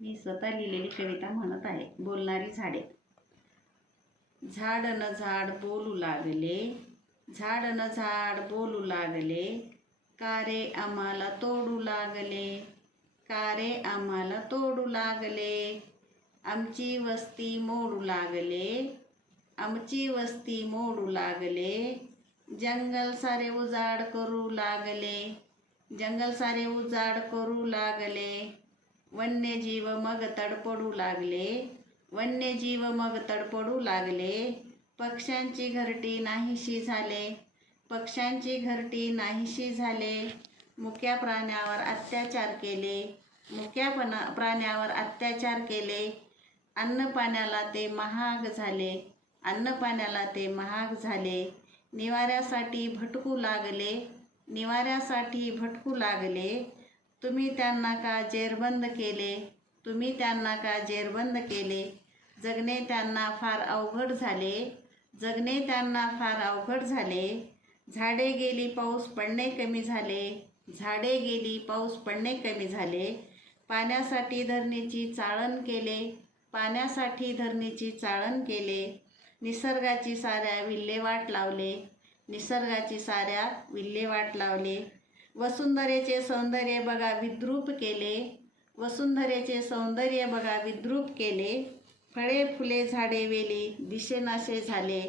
मी स्वतः लिहिलेली कविता म्हणत आहे. बोलणारी झाडे. झाड न झाड बोलू लागले, झाड न झाड बोलू लागले, का रे आम्हाला तोडू लागले, का रे आम्हाला तोडू लागले, आमची वस्ती मोडू लागले, आमची वस्ती मोडू लागले, जंगल सारे उजाड करू लागले, जंगल सारे उजाड करू लागले, वन्यजीव मग तडपडू लागले, वन्यजीव मग तडपडू लागले, पक्ष्यांची घरटी नाहीशी झाले, पक्ष्यांची घरटी नाहीशी झाले, मुक्या प्राण्यावर अत्याचार केले, मुक्या प्राण्यावर अत्याचार केले, अन्न पाण्याला ते महाग झाले, अन्न पाण्याला ते महाग झाले, निवाऱ्यासाठी भटकू लागले, निवाऱ्यासाठी भटकू लागले, तुम्ही त्यांना का जेरबंद केले, तुम्ही त्यांना का जेरबंद केले, जगणे त्यांना फार अवघड झाले, जगणे त्यांना फार अवघड झाले, झाडे गेली पाऊस पडणे कमी झाले, झाडे गेली पाऊस पडणे कमी झाले, पाण्यासाठी धरणीची चाळण केले, पाण्यासाठी धरणीची चाळण केले, निसर्गाची साऱ्या विल्हेवाट लावले, निसर्गाची साऱ्या विल्हेवाट लावले, वसुंधरेचे सौंदर्य बघा विद्रूप केले, वसुंधरेचे सौंदर्य बघा विद्रूप केले, फळे फुले झाडे वेली दिसेनासे झाले,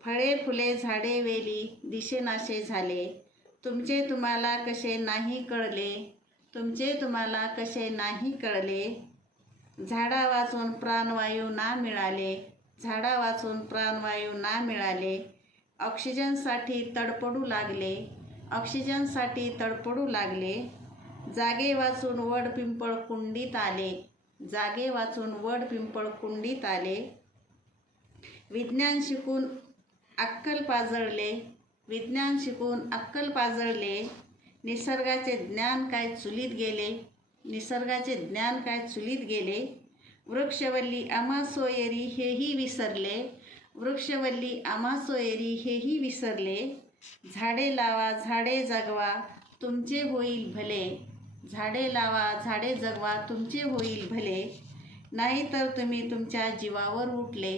फळे फुले झाडे वेली दिसेनासे झाले, तुमचे तुम्हाला कसे नाही कळले, तुमचे तुम्हाला कसे नाही कळले, झाडा वाचून प्राणवायू ना मिळाले, झाडा वाचून प्राणवायू ना मिळाले, ऑक्सिजनसाठी तडपडू लागले, ऑक्सिजनसाठी तडपडू लागले, जागे वाचून वड पिंपळ कुंडीत आले, जागे वाचून वड पिंपळ कुंडीत आले, विज्ञान शिकून अक्कल पाजळले, विज्ञान शिकून अक्कल पाजळले, निसर्गाचे ज्ञान काय चुलीत गेले, निसर्गाचे ज्ञान काय चुलीत गेले, वृक्षवल्ली आम्हा सोयरी हेही विसरले, वृक्षवल्ली आम्हा सोयरी हेही विसरले, झाडे लावा झाडे जगवा तुमचे होईल भले, झाडे लावा झाडे जगवा तुमचे होईल भले, नाहीतर तुम्ही तुमच्या जीवावर उठले,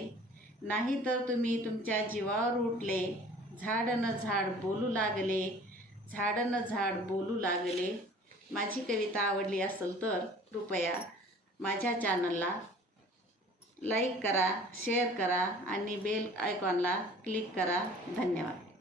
नाहीतर तुम्ही तुमच्या जीवावर उठले, झाड न झाड बोलू लागले, झाड न झाड बोलू लागले. माझी कविता आवडली असेल तर कृपया माझ्या चॅनलला लाईक करा, शेअर करा आणि बेल आयकॉनला क्लिक करा. धन्यवाद.